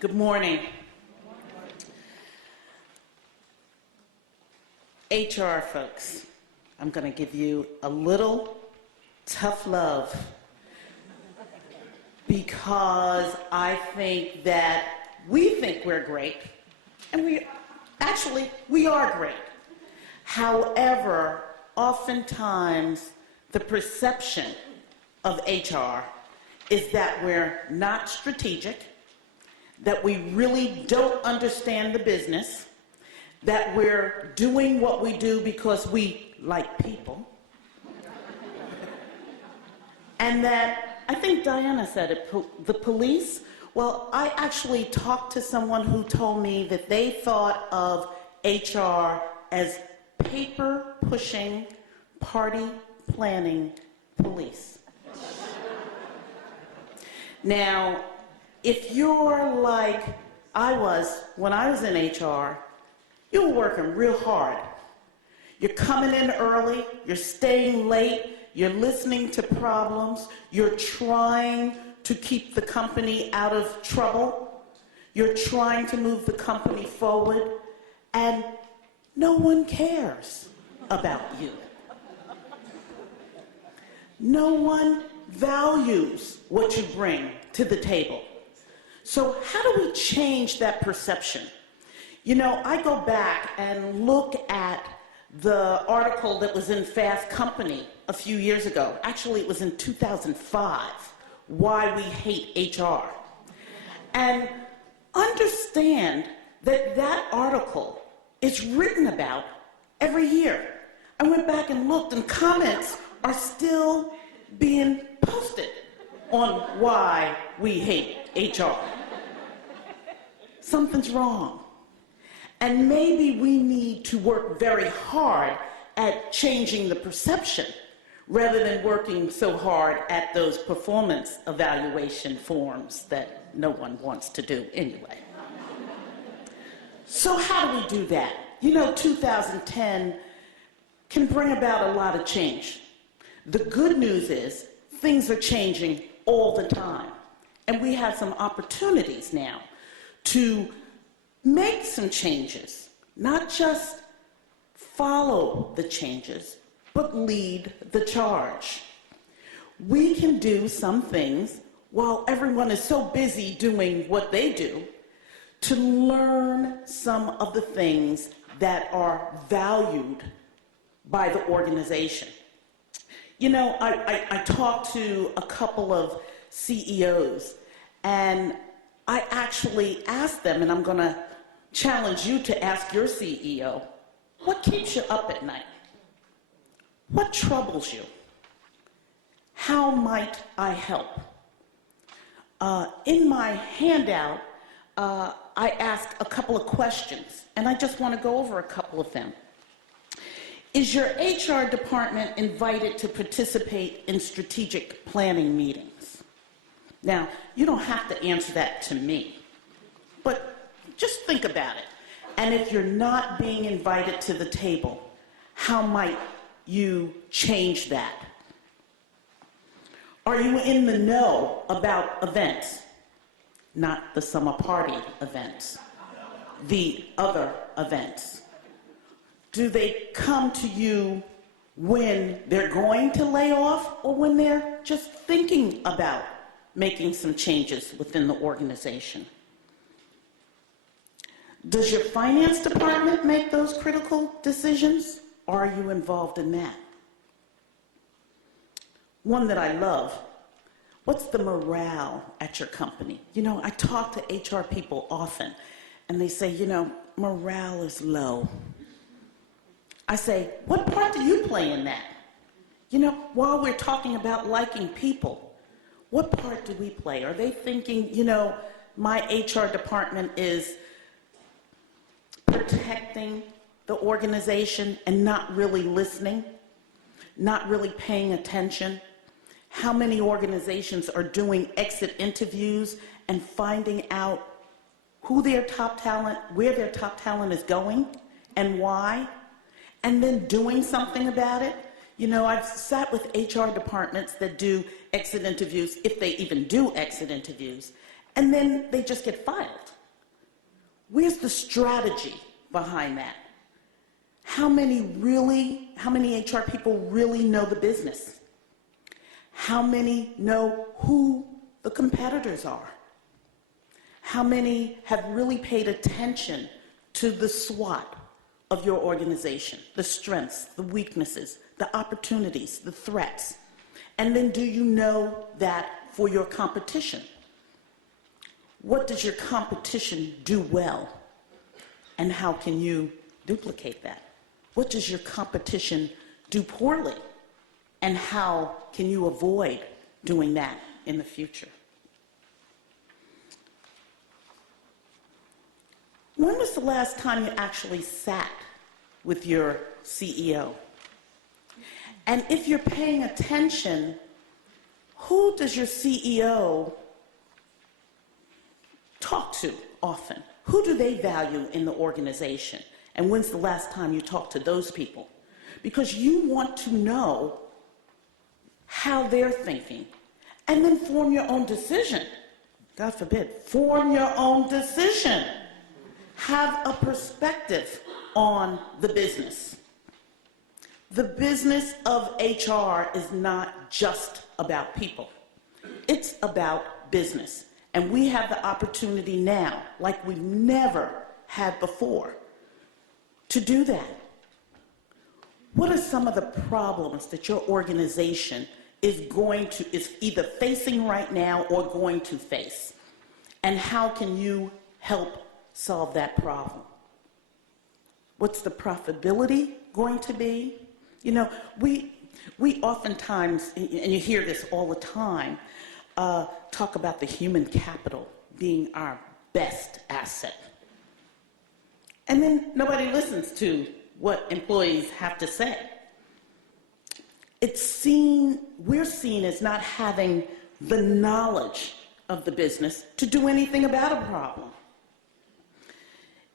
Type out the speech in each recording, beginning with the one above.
Good morning. HR folks, I'm going to give you a little tough love because I think that we think we're great, and we are great. However, oftentimes the perception of HR is that we're not strategic, that we really don't understand the business, that we're doing what we do because we like people, and that, I think Diana said it, the police, well, I actually talked to someone who told me that they thought of HR as paper-pushing, party-planning police. Now, if you're like I was when I was in HR, you were working real hard. You're coming in early, you're staying late, you're listening to problems, you're trying to keep the company out of trouble, you're trying to move the company forward, and no one cares about you. No one values what you bring to the table. So how do we change that perception? You know, I go back and look at the article that was in Fast Company a few years ago. Actually, it was in 2005, Why We Hate HR. And understand that that article is written about every year. I went back and looked, and comments are still being posted on Why We Hate HR. Something's wrong. And maybe we need to work very hard at changing the perception rather than working so hard at those performance evaluation forms that no one wants to do anyway. So how do we do that? You know, 2010 can bring about a lot of change. The good news is things are changing all the time. And we have some opportunities now to make some changes, not just follow the changes, but lead the charge. We can do some things while everyone is so busy doing what they do to learn some of the things that are valued by the organization. You know, I talked to a couple of CEOs, and I actually asked them, and I'm going to challenge you to ask your CEO, what keeps you up at night? What troubles you? How might I help? In my handout, I asked a couple of questions, and I just want to go over a couple of them. Is your HR department invited to participate in strategic planning meetings? Now, you don't have to answer that to me, but just think about it. And if you're not being invited to the table, how might you change that? Are you in the know about events? Not the summer party events, the other events. Do they come to you when they're going to lay off or when they're just thinking about making some changes within the organization? Does your finance department make those critical decisions? Or are you involved in that? One that I love, what's the morale at your company? You know, I talk to HR people often, and they say, you know, morale is low. I say, what part do you play in that? You know, while we're talking about liking people, what part do we play? Are they thinking, you know, my HR department is protecting the organization and not really listening, not really paying attention? How many organizations are doing exit interviews and finding out who their top talent, where their top talent is going and why, and then doing something about it? You know, I've sat with HR departments that do exit interviews, if they even do exit interviews, and then they just get filed. Where's the strategy behind that? How many HR people really know the business? How many know who the competitors are? How many have really paid attention to the SWOT of your organization, the strengths, the weaknesses, the opportunities, the threats? And then do you know that for your competition? What does your competition do well? And how can you duplicate that? What does your competition do poorly? And how can you avoid doing that in the future? When was the last time you actually sat with your CEO? And if you're paying attention, who does your CEO talk to often? Who do they value in the organization? And when's the last time you talked to those people? Because you want to know how they're thinking and then form your own decision. God forbid, form your own decision. Have a perspective on the business. The business of HR is not just about people. It's about business. And we have the opportunity now, like we've never had before, to do that. What are some of the problems that your organization is either facing right now or going to face? And how can you help solve that problem? What's the profitability going to be? You know, we oftentimes, and you hear this all the time, talk about the human capital being our best asset. And then nobody listens to what employees have to say. We're seen as not having the knowledge of the business to do anything about a problem.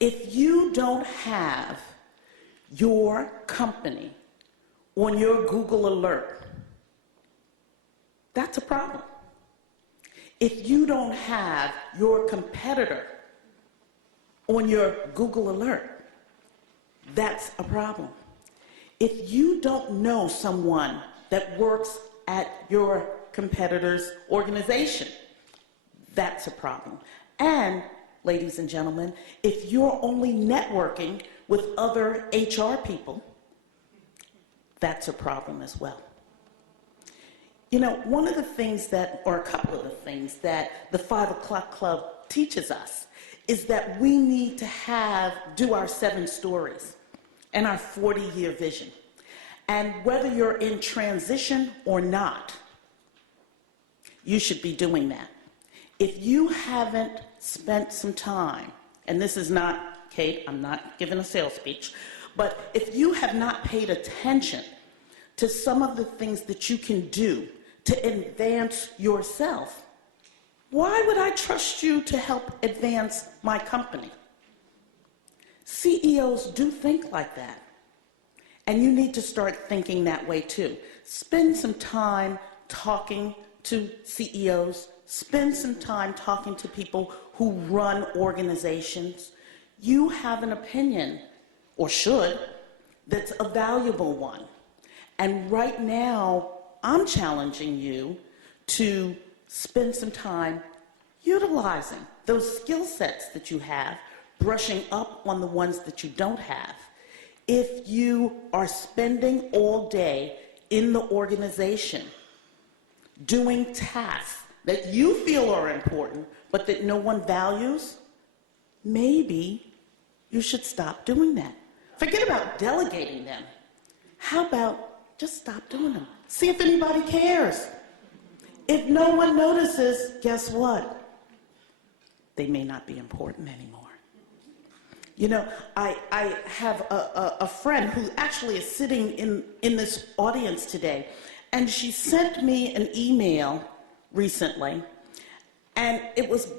If you don't have your company on your Google alert, that's a problem. If you don't have your competitor on your Google alert, that's a problem. If you don't know someone that works at your competitor's organization, that's a problem. And, ladies and gentlemen, if you're only networking with other HR people, that's a problem as well. You know, one of the things or a couple of the things that the 5 o'clock club teaches us is that we need to do our 7 stories and our 40-year vision. And whether you're in transition or not, you should be doing that. If you haven't spent some time, and this is not, Kate, I'm not giving a sales speech, but if you have not paid attention to some of the things that you can do to advance yourself, why would I trust you to help advance my company? CEOs do think like that. And you need to start thinking that way too. Spend some time talking to CEOs. Spend some time talking to people who run organizations. You have an opinion, or should, that's a valuable one. And right now, I'm challenging you to spend some time utilizing those skill sets that you have, brushing up on the ones that you don't have. If you are spending all day in the organization doing tasks that you feel are important but that no one values, maybe you should stop doing that. Forget about delegating them. How about just stop doing them? See if anybody cares. If no one notices, guess what? They may not be important anymore. You know, I have a friend who actually is sitting in this audience today, and she sent me an email recently, and it was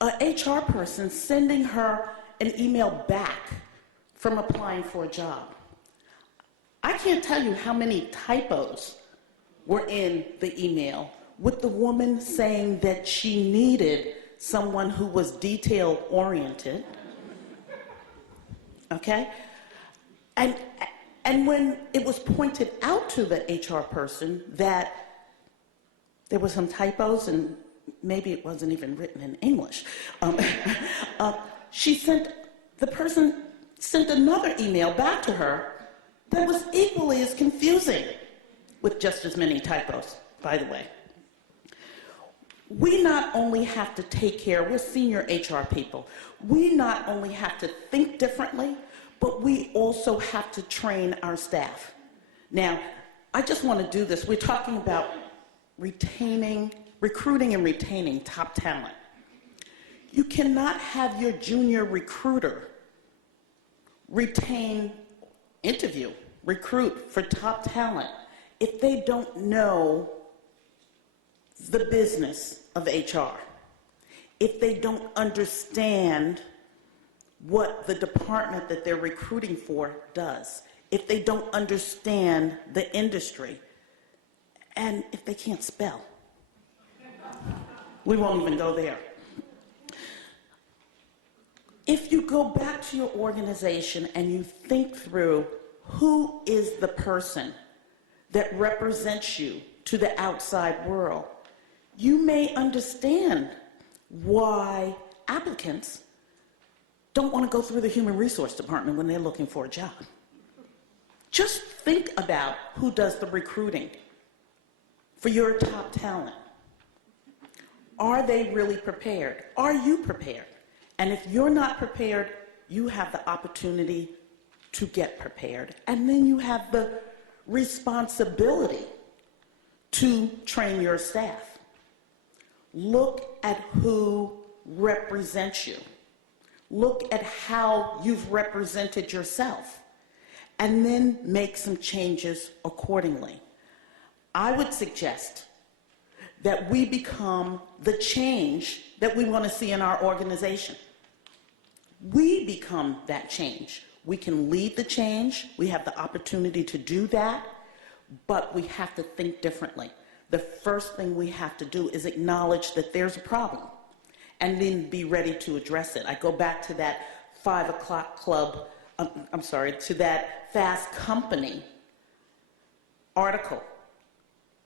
an HR person sending her an email back from applying for a job. I can't tell you how many typos were in the email with the woman saying that she needed someone who was detail-oriented, okay? And when it was pointed out to the HR person that there were some typos and maybe it wasn't even written in English, the person sent another email back to her that was equally as confusing with just as many typos, by the way. We not only have to take care, we're senior HR people, we not only have to think differently, but we also have to train our staff. Now, I just want to do this. We're talking about recruiting and retaining top talent. You cannot have your junior recruiter recruit for top talent if they don't know the business of HR, if they don't understand what the department that they're recruiting for does, if they don't understand the industry, and if they can't spell. We won't even go there. If you go back to your organization and you think through who is the person that represents you to the outside world, you may understand why applicants don't want to go through the human resource department when they're looking for a job. Just think about who does the recruiting for your top talent. Are they really prepared? Are you prepared? And if you're not prepared, you have the opportunity to get prepared. And then you have the responsibility to train your staff. Look at who represents you. Look at how you've represented yourself. And then make some changes accordingly. I would suggest that we become the change that we want to see in our organization. We become that change. We can lead the change. We have the opportunity to do that, but we have to think differently. The first thing we have to do is acknowledge that there's a problem and then be ready to address it. I go back to that 5 o'clock club, to that Fast Company article.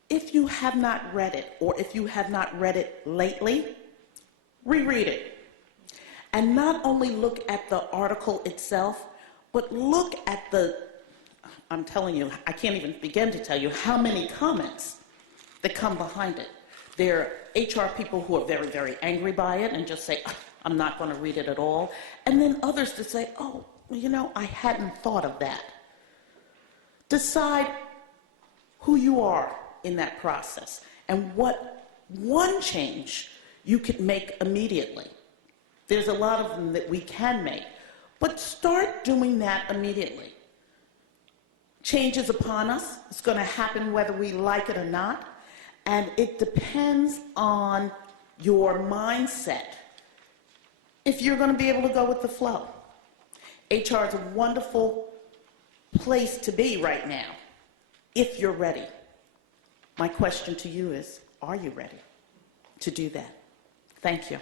If you have not read it, or if you have not read it lately, reread it. And not only look at the article itself, but look at I'm telling you, I can't even begin to tell you how many comments that come behind it. There are HR people who are very, very angry by it and just say, I'm not going to read it at all. And then others to say, oh, I hadn't thought of that. Decide who you are in that process and what one change you could make immediately. There's a lot of them that we can make, but start doing that immediately. Change is upon us. It's going to happen whether we like it or not, and it depends on your mindset if you're going to be able to go with the flow. HR is a wonderful place to be right now if you're ready. My question to you is, are you ready to do that? Thank you.